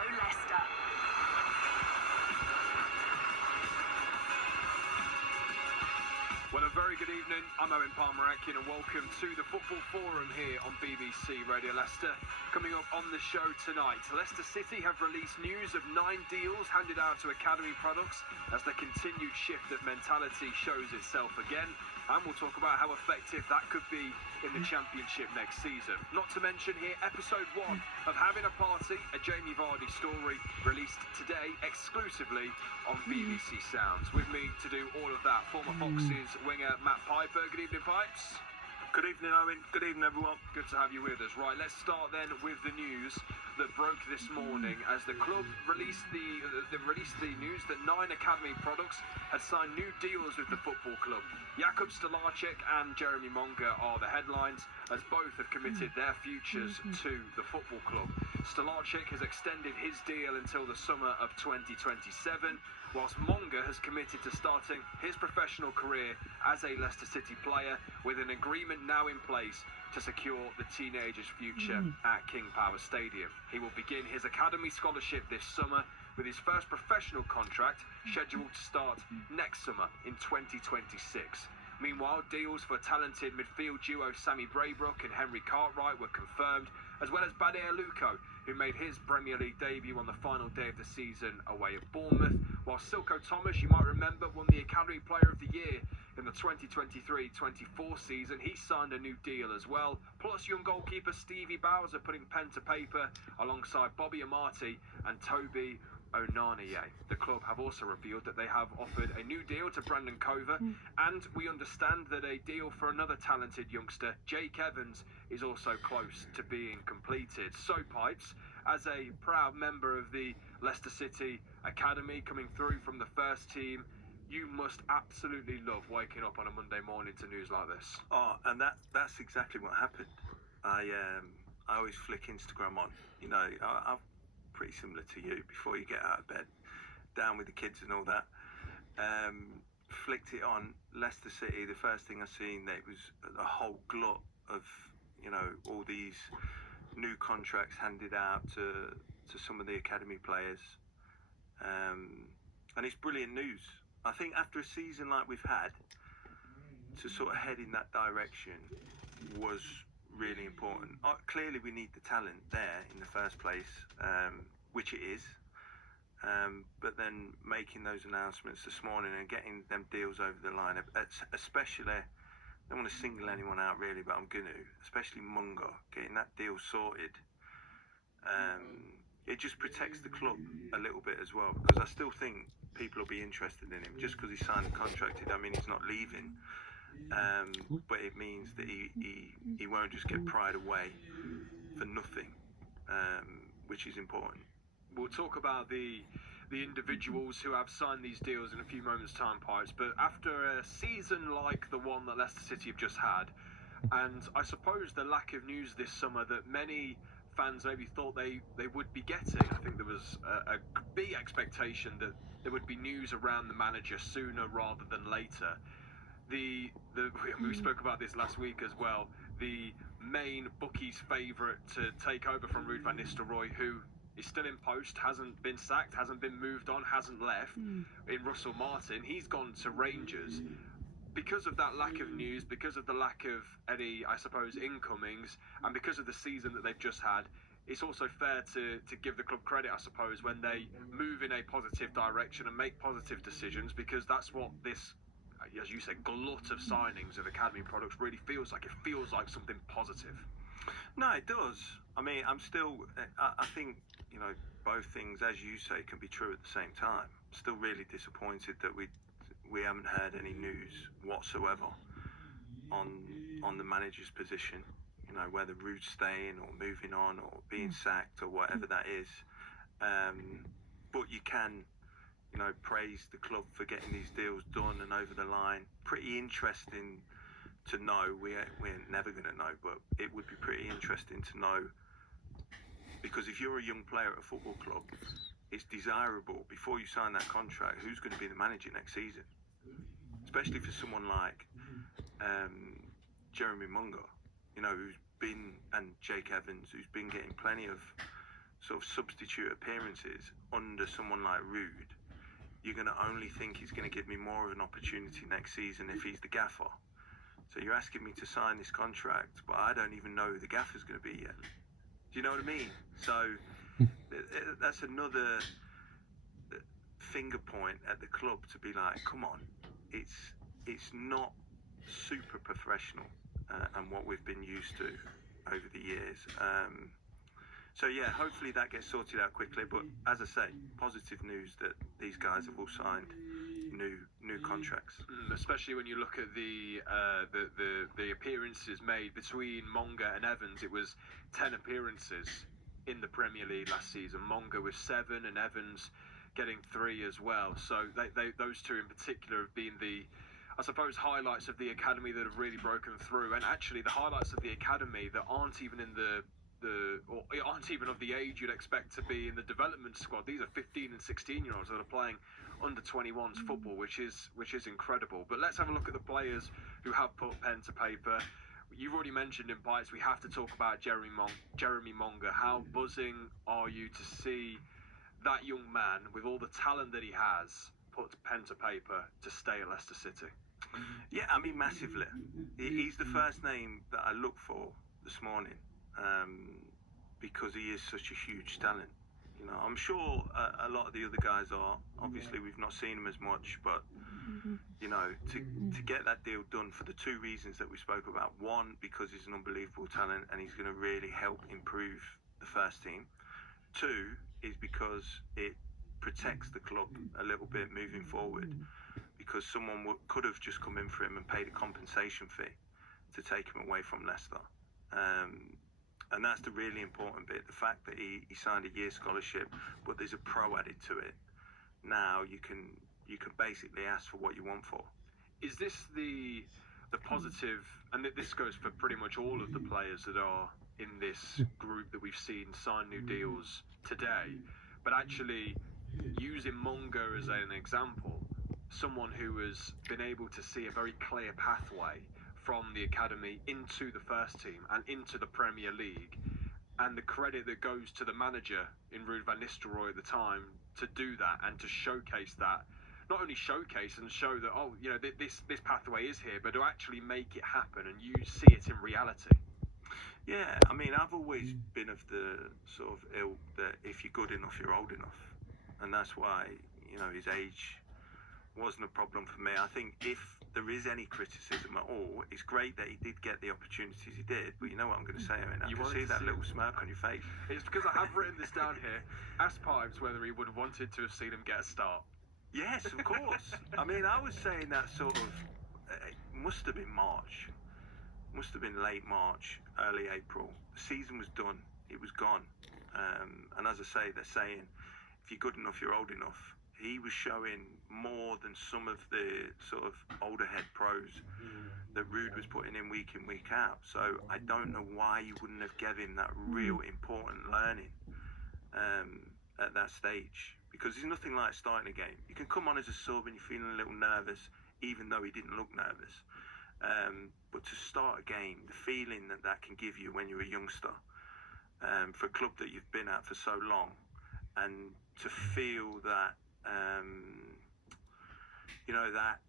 Leicester. Well, a very good evening. I'm Owen Palmer-Atkin and welcome to the Football Forum here on BBC Radio Leicester. Coming up on the show tonight, Leicester City have released news of 9 deals handed out to academy products as the continued shift of mentality shows itself again. And we'll talk about how effective that could be in the Championship next season. Not to mention here, episode 1 of Having a Party, a Jamie Vardy story released today exclusively on BBC Sounds. With me to do all of that, former Foxes winger Matt Piper. Good evening, Pipes. Good evening, Owen. Good evening, everyone. Good to have you with us. Right, let's start then with the news that broke this morning as the club released the news that 9 academy products had signed new deals with the football club. Jakub Stolarczyk and Jeremy Monga are the headlines, as both have committed their futures to the football club. Stolarczyk has extended his deal until the summer of 2027, whilst Monga has committed to starting his professional career as a Leicester City player, with an agreement now in place to secure the teenager's future at King Power Stadium. He will begin his academy scholarship this summer, with his first professional contract scheduled to start next summer in 2026. Meanwhile, deals for talented midfield duo Sammy Braybrook and Henry Cartwright were confirmed, as well as Bader Luco, who made his Premier League debut on the final day of the season away at Bournemouth, while Silko Thomas, you might remember, won the Academy Player of the Year in the 2023-24 season. He signed a new deal as well, plus young goalkeeper Stevie Bowser putting pen to paper alongside Bobby Amati and Toby Onaniye. The club have also revealed that they have offered a new deal to Brandon Cover, and we understand that a deal for another talented youngster, Jake Evans, is also close to being completed. So, Pipes, as a proud member of the Leicester City Academy coming through from the first team, you must absolutely love waking up on a Monday morning to news like this. Oh, and that's exactly what happened. I always flick Instagram on. You know, I'm pretty similar to you. Before you get out of bed, down with the kids and all that. Flicked it on, Leicester City. The first thing I seen, that it was a whole glut of, you know, all these new contracts handed out to some of the academy players. And it's brilliant news. I think after a season like we've had, to sort of head in that direction was really important. Clearly we need the talent there in the first place, which it is. But then making those announcements this morning and getting them deals over the line, especially, I don't want to single anyone out really, but I'm going to, especially Mungo, getting that deal sorted. It just protects the club a little bit as well, because I still think people will be interested in him. Just because he signed a contract, I mean, he's not leaving. But it means that he won't just get pried away for nothing, which is important. We'll talk about the individuals who have signed these deals in a few moments' time, Pipes, but after a season like the one that Leicester City have just had, and I suppose the lack of news this summer that many fans maybe thought they would be getting, I think there was a big expectation that there would be news around the manager sooner rather than later. We spoke about this last week as well. The main bookie's favourite to take over from Ruud van Nistelrooy, who is still in post, hasn't been sacked, hasn't been moved on, hasn't left, in Russell Martin. He's gone to Rangers. Because of that lack of news, because of the lack of any, I suppose, incomings, and because of the season that they've just had, it's also fair to give the club credit, I suppose, when they move in a positive direction and make positive decisions, because that's what this, as you said, glut of signings of academy products really feels like. It feels like something positive. No, it does. I mean, I think, you know, both things, as you say, can be true at the same time. Still really disappointed that we haven't heard any news whatsoever on the manager's position. You know, whether Ruud's staying or moving on or being sacked or whatever that is. But you can, you know, praise the club for getting these deals done and over the line. Pretty interesting to know. We're never going to know, but it would be pretty interesting to know, because if you're a young player at a football club, it's desirable, before you sign that contract, who's going to be the manager next season, especially for someone like Jeremy Munga, you know, who's been, and Jake Evans, who's been getting plenty of sort of substitute appearances under someone like Rude, you're going to only think he's going to give me more of an opportunity next season if he's the gaffer. So you're asking me to sign this contract, but I don't even know who the gaffer's going to be yet. Do you know what I mean? So that's another finger point at the club to be like, come on, it's not super professional and what we've been used to over the years. So yeah, hopefully that gets sorted out quickly. But as I say, positive news that these guys have all signed new contracts. Especially when you look at the appearances made between Monga and Evans, it was 10 appearances in the Premier League last season. Monga with 7 and Evans getting 3 as well. So those two in particular have been the, I suppose, highlights of the academy that have really broken through. And actually the highlights of the academy that aren't even in or aren't even of the age you'd expect to be in the development squad. These are 15 and 16-year-olds that are playing under 21s football, which is incredible. But let's have a look at the players who have put pen to paper. You've already mentioned in bites. We have to talk about Jeremy Monga. How buzzing are you to see that young man, with all the talent that he has, put pen to paper to stay at Leicester City? Yeah, I mean, massively. He's the first name that I looked for this morning. Because he is such a huge talent. You know, I'm sure a lot of the other guys are. Obviously, we've not seen him as much, but you know, to get that deal done for the 2 reasons that we spoke about. One, because he's an unbelievable talent and he's going to really help improve the first team. 2 is because it protects the club a little bit moving forward, because someone could have just come in for him and paid a compensation fee to take him away from Leicester. And that's the really important bit, the fact that he signed a year scholarship, but there's a pro added to it. Now you can basically ask for what you want for. Is this the positive, and this goes for pretty much all of the players that are in this group that we've seen sign new deals today, but actually using Monga as an example, someone who has been able to see a very clear pathway from the academy into the first team and into the Premier League, and the credit that goes to the manager in Ruud van Nistelrooy at the time to do that and to showcase that, not only showcase and show that, oh, you know, this pathway is here, but to actually make it happen and you see it in reality. Yeah, I mean, I've always been of the sort of ilk that if you're good enough, you're old enough, and that's why, you know, his age wasn't a problem for me. I think if there is any criticism at all, it's great that he did get the opportunities he did, but you know what I'm going to say, I mean, I can see that little smirk on your face. It's because I have written this down here. Ask Pipes whether he would have wanted to have seen him get a start. Yes, of course. I mean, I was saying that sort of, it must have been March, must have been late March, early April. The season was done, it was gone. And as I say, they're saying, if you're good enough, you're old enough. He was showing more than some of the sort of older head pros that Ruud was putting in week out. So I don't know why you wouldn't have given him that real important learning at that stage. Because there's nothing like starting a game. You can come on as a sub and you're feeling a little nervous, even though he didn't look nervous. But to start a game, the feeling that can give you when you're a youngster, for a club that you've been at for so long, and to feel that, you know, that